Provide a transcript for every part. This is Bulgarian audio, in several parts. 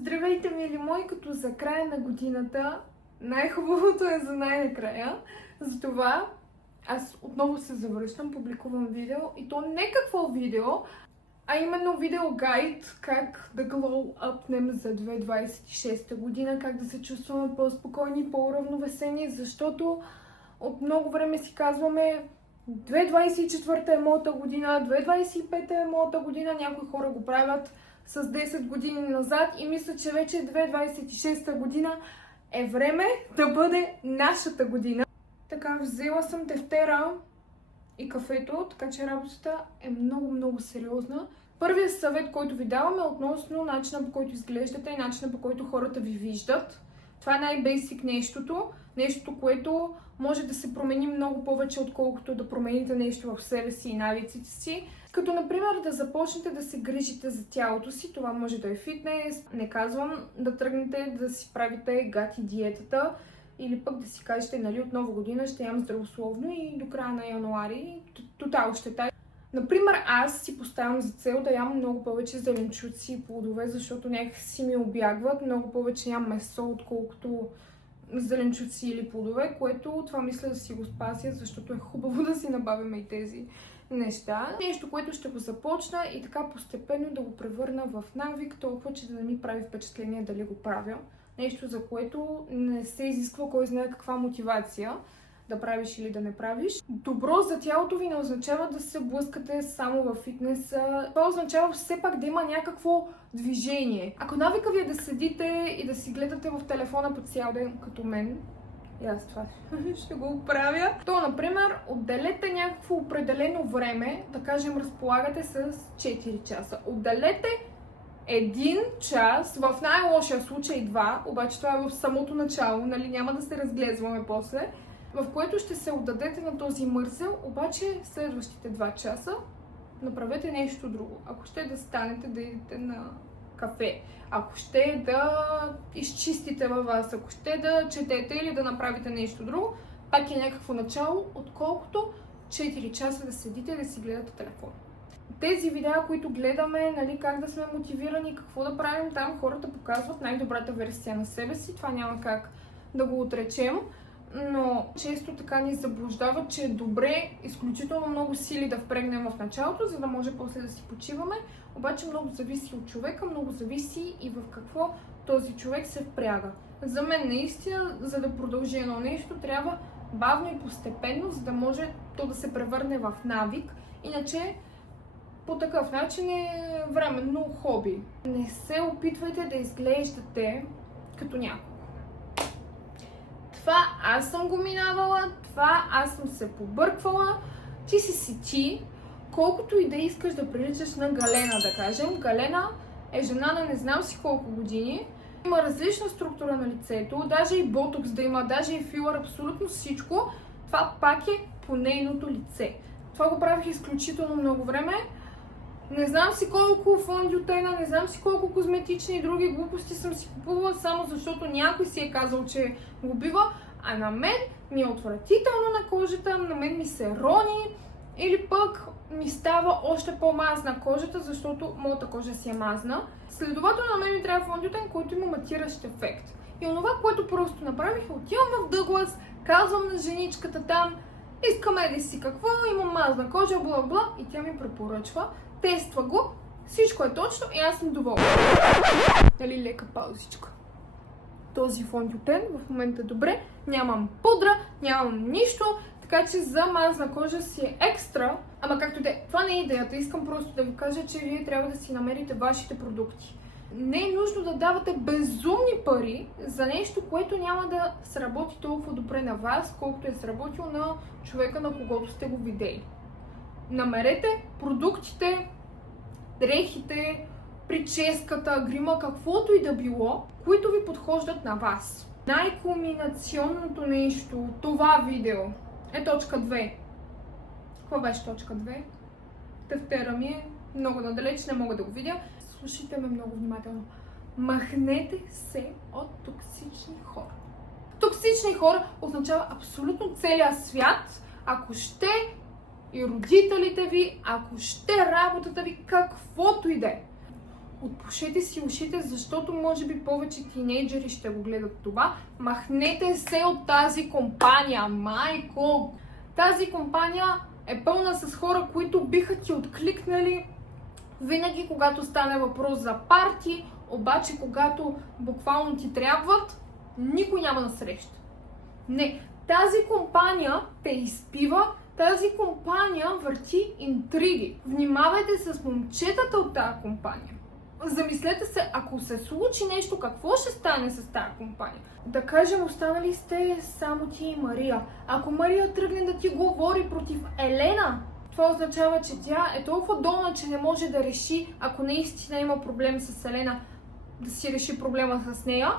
Здравейте, мили мои, като за края на годината най-хубавото е за най-накрая. Затова аз отново се завръщам, публикувам видео и то не какво видео, а именно видео гайд как да glow upнем за 2026 година, как да се чувстваме по-спокойни, по-уравновесени, защото от много време си казваме 2024 е моята година, 2025 е моята година, някои хора го правят с 10 години назад и мисля, че вече 2026 година е време да бъде нашата година. Така, взела съм тефтера и кафето, така че работата е много сериозна. Първият съвет, който ви давам е относно начина, по който изглеждате и начина, по който хората ви виждат. Това е най-бейсик нещото, което може да се промени много повече, отколкото да промените нещо в себе си и навиците си. Като, например, да започнете да се грижите за тялото си, това може да е фитнес. Не казвам да тръгнете да си правите гати диетата или пък да си кажете, нали, от нова година ще ям здравословно и до края на януари тотал ще тай. Например, аз си поставям за цел да ям много повече зеленчуци и плодове, защото някакси ми обягват. Много повече ям месо, отколкото зеленчуци или плодове, което това мисля да си го спася, защото е хубаво да си набавяме и тези неща. Нещо, което ще го започна и така постепенно да го превърна в навик, толкова, че да не ми прави впечатление дали го правя. Нещо, за което не се изисква кой знае каква мотивация да правиш или да не правиш. Добро за тялото ви не означава да се блъскате само във фитнеса. Това означава все пак да има някакво движение. Ако навика ви е да седите и да си гледате в телефона по цял ден, като мен, и аз това ще го правя, то, например, отделете някакво определено време, да кажем, разполагате с 4 часа. Отделете 1 час, в най-лошия случай 2, обаче това е в самото начало, нали, няма да се разглезваме после, в което ще се отдадете на този мързел, обаче следващите 2 часа направете нещо друго. Ако ще да станете да идете на кафе, ако ще да изчистите във вас, ако ще да четете или да направите нещо друго, пак е някакво начало, отколкото 4 часа да седите и да си гледате телефон. Тези видеа, които гледаме, нали, как да сме мотивирани, какво да правим там, хората показват най-добрата версия на себе си, това няма как да го отречем. Но често така ни заблуждават, че е добре изключително много сили да впрегнем в началото, за да може после да си почиваме. Обаче много зависи от човека, много зависи и в какво този човек се впряга. За мен наистина, за да продължи едно нещо, трябва бавно и постепенно, за да може то да се превърне в навик. Иначе по такъв начин е временно хоби. Не се опитвайте да изглеждате като някой. Това аз съм го минавала, това аз съм се побърквала. Ти си ти, колкото и да искаш да приличаш на Галена, да кажем. Галена е жена на не знам си колко години. Има различна структура на лицето, даже и ботокс да има, даже и филър, абсолютно всичко. Това пак е по нейното лице. Това го правих изключително много време. Не знам си колко фондютена, не знам си колко козметични и други глупости съм си купувала, само защото някой си е казал, че го бива, а на мен ми е отвратително на кожата, на мен ми се рони или пък ми става още по-мазна кожата, защото моята кожа си е мазна. Следователно на мен ми трябва фондютен, който има матиращ ефект. И онова, което просто направих, отивам в Douglas, казвам на женичката там, искаме ли си какво, имам мазна кожа, бла-бла, и тя ми препоръчва. Тества го, всичко е точно и аз съм доволна. Дали лека паузичка. Този фондютен в момента е добре, нямам пудра, нямам нищо, така че за мазна кожа си е екстра. Ама както де, това не е идеята, искам просто да ви кажа, че вие трябва да си намерите вашите продукти. Не е нужно да давате безумни пари за нещо, което няма да сработи толкова добре на вас, колкото е сработило на човека, на когото сте го видели. Намерете продуктите, дрехите, прическата, грима, каквото и да било, които ви подхождат на вас. Най-кулминационното нещо от това видео е точка 2. Какво беше точка 2? Тефтера ми е много надалеч, не мога да го видя. Слушайте ме много внимателно. Махнете се от токсични хора. Токсични хора означава абсолютно целия свят, ако ще и родителите ви, ако ще работата ви, каквото и да е. отпушете си ушите, защото може би повече тинейджери ще го гледат това. Махнете се от тази компания, майко! Тази компания е пълна с хора, които биха ти откликнали винаги, когато стане въпрос за парти, обаче когато буквално ти трябват, никой няма на среща. Не, тази компания те изпива, тази компания върти интриги. Внимавайте с момчетата от тази компания. Замислете се, ако се случи нещо, какво ще стане с тази компания? Да кажем, останали сте само ти и Мария. Ако Мария тръгне да ти говори против Елена, това означава, че тя е толкова долна, че не може да реши, ако наистина има проблем с Елена, да си реши проблема с нея.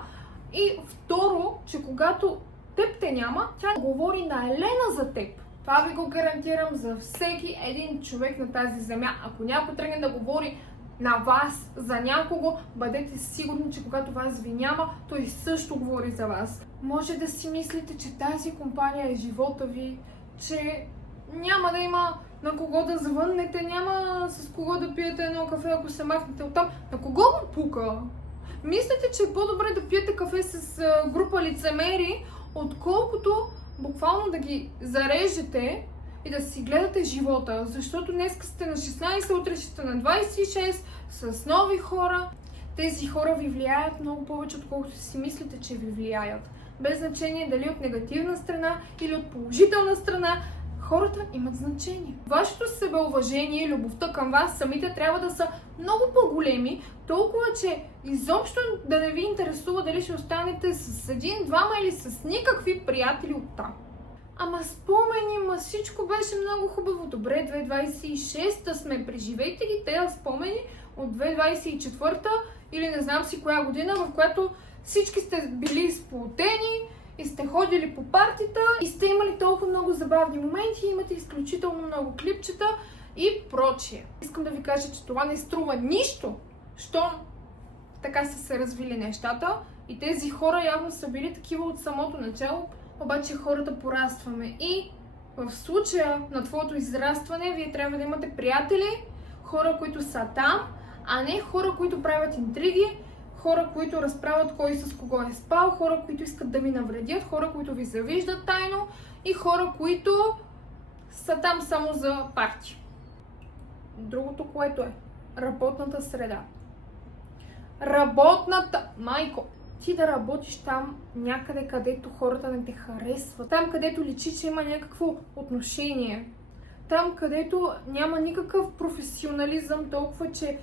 И второ, че когато теб те няма, тя говори на Елена за теб. Това ви го гарантирам за всеки един човек на тази земя. Ако някой тръгне да говори на вас, за някого, бъдете сигурни, че когато вас ви няма, той също говори за вас. Може да си мислите, че тази компания е живота ви, че няма да има на кого да звъннете, няма с кого да пиете едно кафе, ако се махнете оттам. На кого му пука? Мислите, че е по-добре да пиете кафе с група лицемери, отколкото буквално да ги зарежете и да си гледате живота, защото днес сте на 16, утре сте на 26, с нови хора. Тези хора ви влияят много повече, отколкото си мислите, че ви влияят. Без значение дали от негативна страна или от положителна страна, хората имат значение. Вашето себеуважение и любовта към вас самите трябва да са много по-големи, толкова, че изобщо да не ви интересува дали ще останете с един, двама или с никакви приятели оттам. Ама спомени, всичко беше много хубаво. Добре, 2026-та сме, преживейте ги тези спомени от 2024-та или не знам си коя година, в която всички сте били сплотени и сте ходили по партита и сте имали толкова много забавни моменти, имате изключително много клипчета и прочие. Искам да ви кажа, че това не струва нищо, що така са се развили нещата и тези хора явно са били такива от самото начало. Обаче хората порастваме и в случая на твоето израстване вие трябва да имате приятели, хора, които са там, а не хора, които правят интриги, хора, които разправят кой с кого е спал, хора, които искат да ви навредят, хора, които ви завиждат тайно и хора, които са там само за парти. Другото, което е работната среда. Майко! Ти да работиш там някъде, където хората не те харесват. Там, където личи, че има някакво отношение. Там, където няма никакъв професионализъм, толкова, че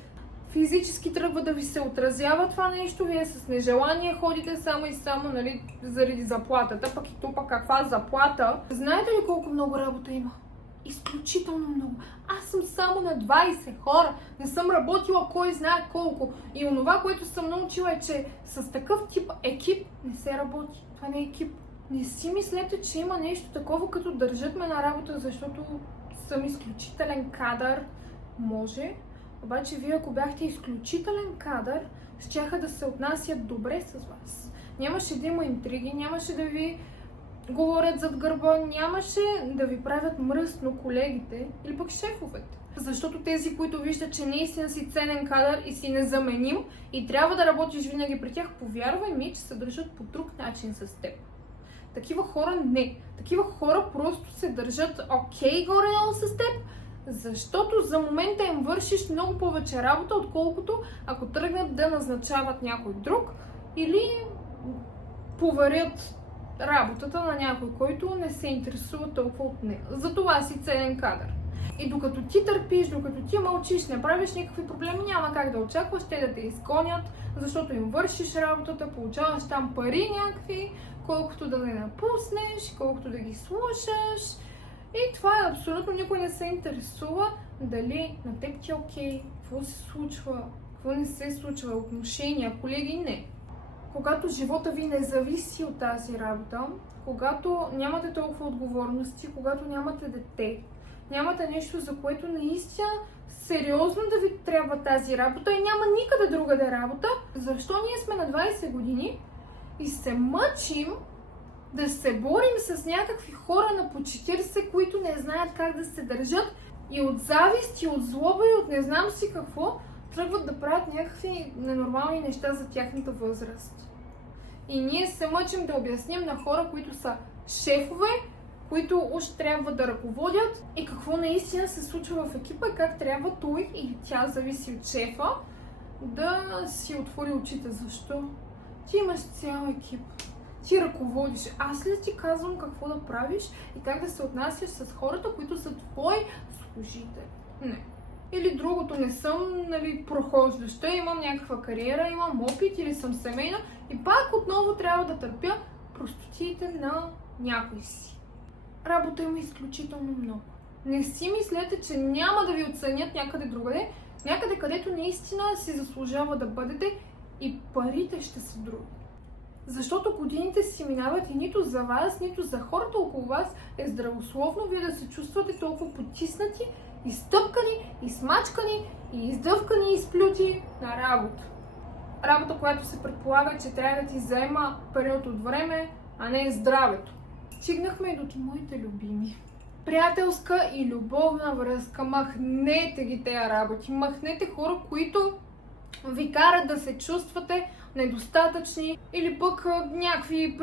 физически тръгва да ви се отразява това нещо. Вие с нежелание ходите само и само, нали, заради заплатата. Пък и тупа каква заплата. Знаете ли колко много работа има? Изключително много. Аз съм само на 20 хора. Не съм работила кой знае колко. И онова, което съм научила е, че с такъв тип екип не се работи. Това не е екип. Не си мислете, че има нещо такова, като държат ме на работа, защото съм изключителен кадър. Може. Обаче вие, ако бяхте изключителен кадър, щяха да се отнасят добре с вас. Нямаше да има интриги, нямаше да ви говорят зад гърба, нямаше да ви правят мръсно колегите или пък шефовете. Защото тези, които виждат, че наистина си ценен кадър и си незаменим и трябва да работиш винаги при тях, повярвай ми, че се държат по друг начин с теб. Такива хора не. Такива хора просто се държат окей горе-долу с теб, защото за момента им вършиш много повече работа, отколкото ако тръгнат да назначават някой друг или поверят работата на някой, който не се интересува толкова от нея. Затова си ценен кадър. И докато ти търпиш, докато ти мълчиш, не правиш никакви проблеми, няма как да очакваш те да те изгонят, защото им вършиш работата, получаваш там пари някакви, колкото да не напуснеш, колкото да ги слушаш. И това е абсолютно, никой не се интересува дали на теб ти е окей, какво се случва, какво не се случва, отношения, колеги, не. Когато живота ви не зависи от тази работа, когато нямате толкова отговорности, когато нямате дете, нямате нещо, за което наистина сериозно да ви трябва тази работа и няма никъде другаде работа, защо ние сме на 20 години и се мъчим да се борим с някакви хора на по 40, които не знаят как да се държат и от завист, и от злоба, и от не знам си какво, тръгват да правят някакви ненормални неща за тяхната възраст. И ние се мъчим да обясним на хора, които са шефове, които уж трябва да ръководят и какво наистина се случва в екипа и как трябва той или тя, зависи от шефа, да си отвори очите. Защо? Ти имаш цял екип. Ти ръководиш. Аз ли ти казвам какво да правиш и как да се отнасяш с хората, които са твои служители? Не. Или другото, не съм, прохождаща, имам някаква кариера, имам опит или съм семейна и пак отново трябва да търпя простотиите на някой си. Работа има изключително много. Не си мислете, че няма да ви оценят някъде другаде, някъде където наистина си заслужава да бъдете и парите ще са други. Защото годините си минават и нито за вас, нито за хората около вас е здравословно вие да се чувствате толкова потиснати, изтъпкани, измачкани, и издъвкани, и изплюти на работа. Работа, която се предполага, че трябва да ти заема период от време, а не здравето. Стигнахме и до моите любими. Приятелска и любовна връзка. Махнете ги тези работи. Махнете хора, които ви карат да се чувствате недостатъчни или пък някакви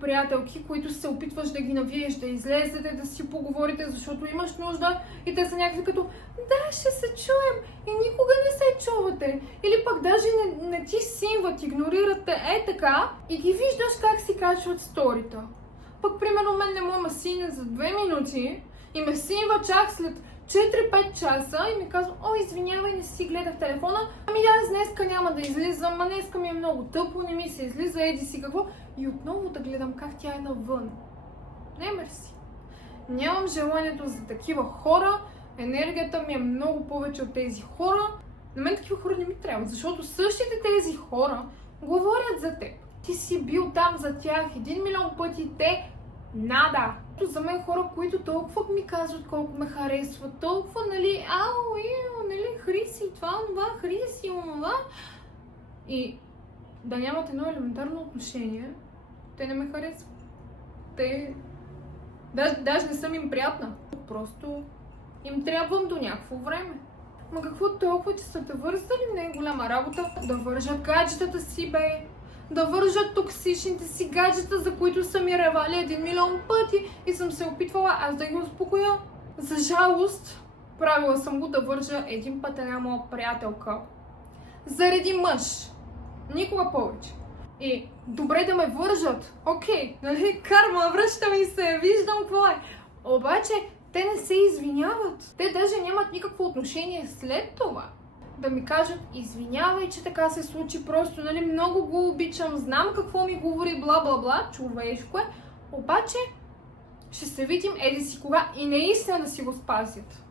приятелки, които се опитваш да ги навиеш, да излезете, да си поговорите, защото имаш нужда и те са някакви като да, ще се чуем и никога не се чувате. Или пък даже не ти симват, игнорирате така и ги виждаш как си качват сторита. Пък примерно мен не му синя за 2 минути и ме синва чак след 4-5 часа и ми казва, о, извинявай, не си гледах телефона, ами аз днеска няма да излизам, а днеска ми е много тъпо, не ми се излиза, еди си какво. И отново да гледам как тя е навън. Не, мерси. Нямам желанието за такива хора, енергията ми е много повече от тези хора. На мен такива хора не ми трябват, защото същите тези хора говорят за теб. Ти си бил там за тях 1 милион пъти, те нада. За мен хора, които толкова ми казват колко ме харесват, толкова, Хриси, Хриси, онова. И да нямат едно елементарно отношение, те не ме харесват. Те даже не съм им приятна. Просто им трябвам до някакво време. Ма какво толкова, че са те вързали, не е голяма работа да вържат гаджетата си, бе. Да вържат токсичните си гаджета, за които са ми ревали 1 милион пъти и съм се опитвала аз да ги успокоя. За жалост, правила съм го да вържа един път една моя приятелка. Заради мъж. Никога повече. И добре да ме вържат. Окей, карма, връща ми се, виждам какво е. Обаче, те не се извиняват. Те даже нямат никакво отношение след това. Да ми кажат, извинявай, че така се случи, просто, много го обичам, знам какво ми говори, бла-бла-бла, човешко е. Обаче, ще се видим еди си кога и наистина да си го спазят.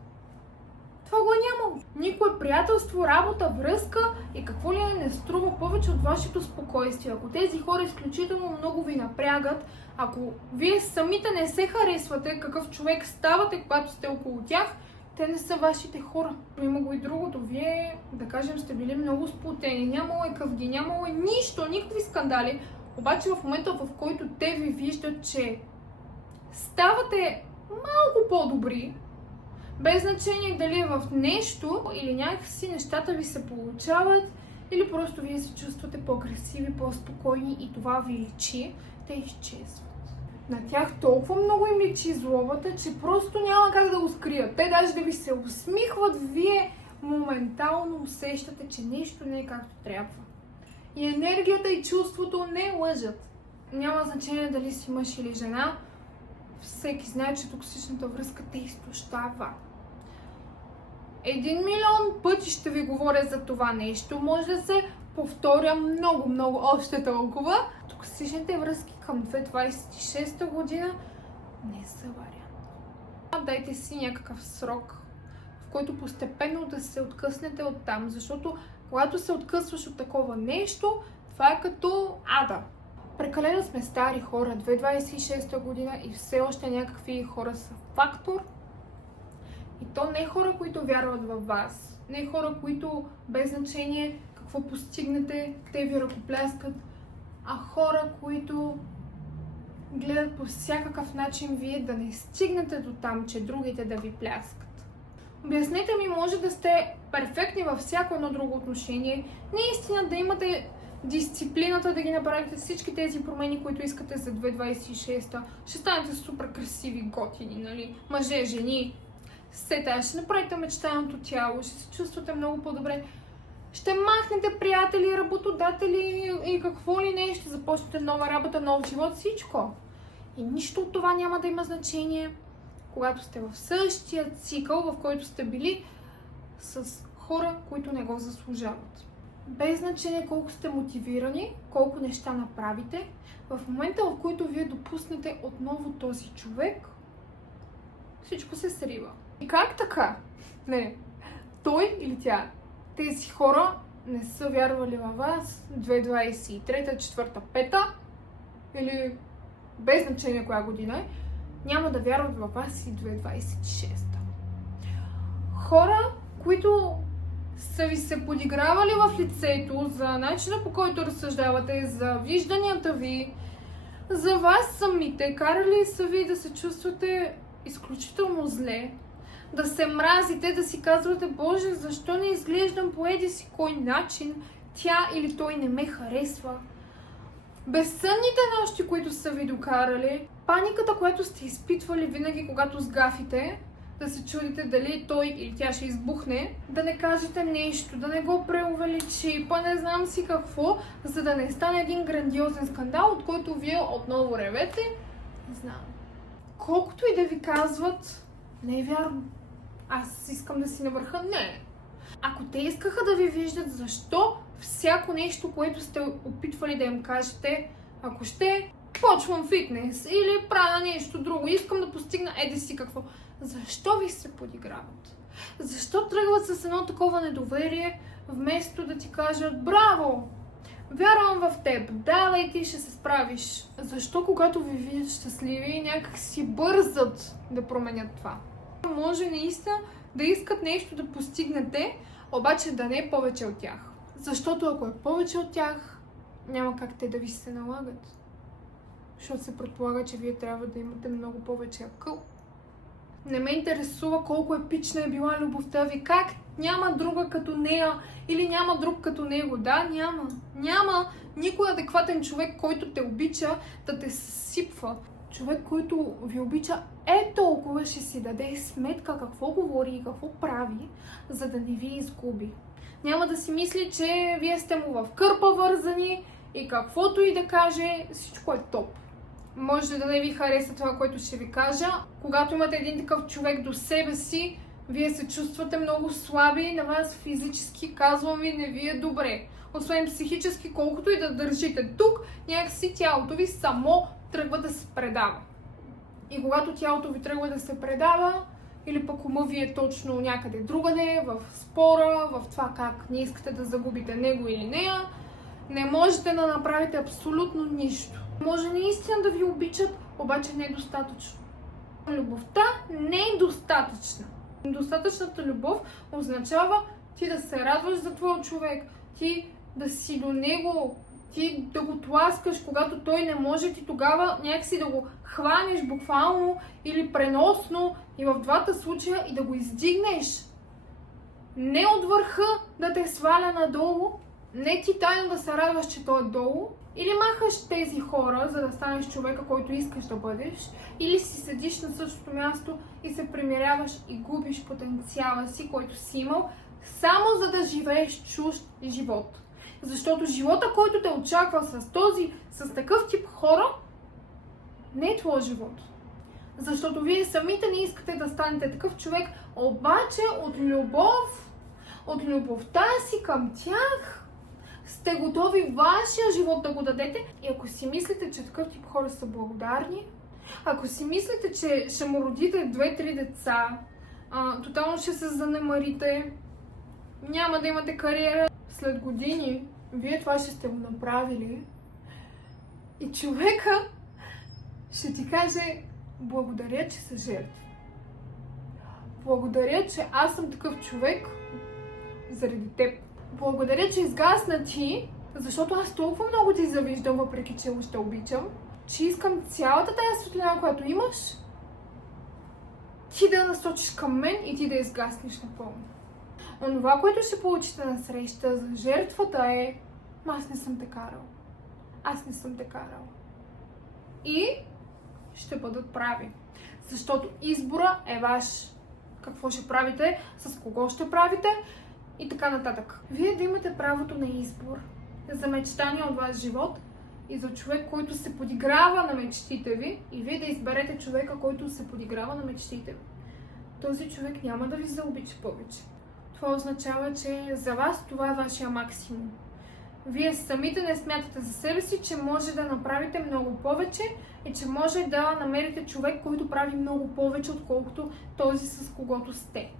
Това го няма. Никое приятелство, работа, връзка и какво ли не струва повече от вашето спокойствие. Ако тези хора изключително много ви напрягат, ако вие самите не се харесвате какъв човек ставате, когато сте около тях, те не са вашите хора. Но има го и другото. Вие, да кажем, сте били много сплотени. Нямало е къвги, нямало е нищо, никакви скандали. Обаче в момента, в който те ви виждат, че ставате малко по-добри, без значение дали е в нещо или някакси нещата ви се получават, или просто вие се чувствате по-красиви, по-спокойни и това ви личи, те изчезват. На тях толкова много им личи злобата, че просто няма как да го скрият. Те даже да ви се усмихват, вие моментално усещате, че нещо не е както трябва. И енергията и чувството не лъжат. Няма значение дали си мъж или жена, всеки знае, че токсичната връзка те изтощава. 1 милион пъти ще ви говоря за това нещо. Може да се повторя много още толкова. Токсичните връзки към 2026 година не са вариант. Дайте си някакъв срок, в който постепенно да се откъснете от там, защото когато се откъсваш от такова нещо, това е като ада. Прекалено сме стари хора, 2026 година и все още някакви хора са фактор. И то не хора, които вярват във вас, не хора, които без значение какво постигнете, те ви ръкопляскат, а хора, които гледат по всякакъв начин вие да не стигнете до там, че другите да ви пляскат. Обяснете ми, може да сте перфектни във всяко едно друго отношение, наистина да имате дисциплината да ги направите всички тези промени, които искате за 2026. Ще станете супер красиви, готини, нали? Мъже, жени. Ще направите мечтаното тяло, ще се чувствате много по-добре. Ще махнете приятели, работодатели и какво ли не, ще започнете нова работа, нов живот, всичко. И нищо от това няма да има значение, когато сте в същия цикъл, в който сте били с хора, които не го заслужават. Без значение колко сте мотивирани, колко неща направите, в момента, в който вие допуснете отново този човек, всичко се срива. И как така? Не, той или тя, тези хора не са вярвали във вас 2023, 4, 5 или без значение коя година е, няма да вярват във вас и 2026. Хора, които са ви се подигравали в лицето за начина, по който разсъждавате, за вижданията ви, за вас самите, карали са ви да се чувствате изключително зле, да се мразите, да си казвате: Боже, защо не изглеждам по еди си кой начин, тя или той не ме харесва. Безсънните нощи, които са ви докарали, паниката, която сте изпитвали винаги, когато сгафите, да се чудите дали той или тя ще избухне, да не кажете нещо, да не го преувеличи, па не знам си какво, за да не стане един грандиозен скандал, от който вие отново ревете. Не знам. Колкото и да ви казват, не е вярно. Аз искам да си на върха. Не. Ако те искаха да ви виждат, защо всяко нещо, което сте опитвали да им кажете, ако ще почвам фитнес или правя нещо друго, искам да постигна еди си какво, защо ви се подиграват? Защо тръгват с едно такова недоверие, вместо да ти кажат: браво, вярвам в теб, давай, ти ще се справиш. Защо когато ви видят щастливи, някак си бързат да променят това? Може наистина да искат нещо да постигнете, обаче да не е повече от тях. Защото ако е повече от тях, няма как те да ви се налагат. Защото се предполага, че вие трябва да имате много повече акъл. Не ме интересува колко епична е била любовта ви, как няма друга като нея или няма друг като него. Да, няма. Няма никой адекватен човек, който те обича, да те съсипва. Човек, който ви обича, толкова ще си даде сметка какво говори и какво прави, за да не ви изгуби. Няма да си мисли, че вие сте му в кърпа вързани и каквото и да каже, всичко е топ. Може да не ви хареса това, което ще ви кажа. Когато имате един такъв човек до себе си, вие се чувствате много слаби, на вас физически, казвам ви, не ви е добре. Освен психически, колкото и да държите тук, някакси тялото ви само тръгва да се предава. И когато тялото ви тръгва да се предава, или пък ума ви е точно някъде другаде, в спора, в това как не искате да загубите него или нея, не можете да направите абсолютно нищо. Може наистина да ви обичат, обаче не е достатъчно. Любовта не е достатъчна. Достатъчната любов означава ти да се радваш за твоя човек, ти да си до него, ти да го тласкаш, когато той не може, ти тогава някакси да го хванеш буквално или преносно и в двата случая и да го издигнеш. Не от върха да те сваля надолу, не ти тайно да се радваш, че той е долу, или махаш тези хора, за да станеш човека, който искаш да бъдеш, или си седиш на същото място и се примиряваш и губиш потенциала си, който си имал, само за да живееш чужд живот. Защото живота, който те очаква с такъв тип хора, не е твой живот. Защото вие самите не искате да станете такъв човек, обаче от любовта си към тях, сте готови вашия живот да го дадете. И ако си мислите, че такъв тип хора са благодарни, ако си мислите, че ще му родите 2-3 деца, тотално ще се занемарите, няма да имате кариера, след години вие това ще сте го направили и човека ще ти каже: благодаря, че са жертви. Благодаря, че аз съм такъв човек заради теб. Благодаря, че изгасна ти, защото аз толкова много ти завиждам, въпреки че още обичам, че искам цялата тази светлина, която имаш, ти да насочиш към мен и ти да изгаснеш напълно. Онова, което ще получите на среща за жертвата е: аз не съм те карал. Аз не съм те карал. И ще бъдат прави. Защото избора е ваш. Какво ще правите, с кого ще правите и така нататък. Вие да имате правото на избор за мечтания от вас живот и за човек, който се подиграва на мечтите ви, и вие да изберете човека, който се подиграва на мечтите ви. Този човек няма да ви заобича повече. Това означава, че за вас това е вашия максимум. Вие самите не смятате за себе си, че може да направите много повече и че може да намерите човек, който прави много повече, отколкото този, с когото сте.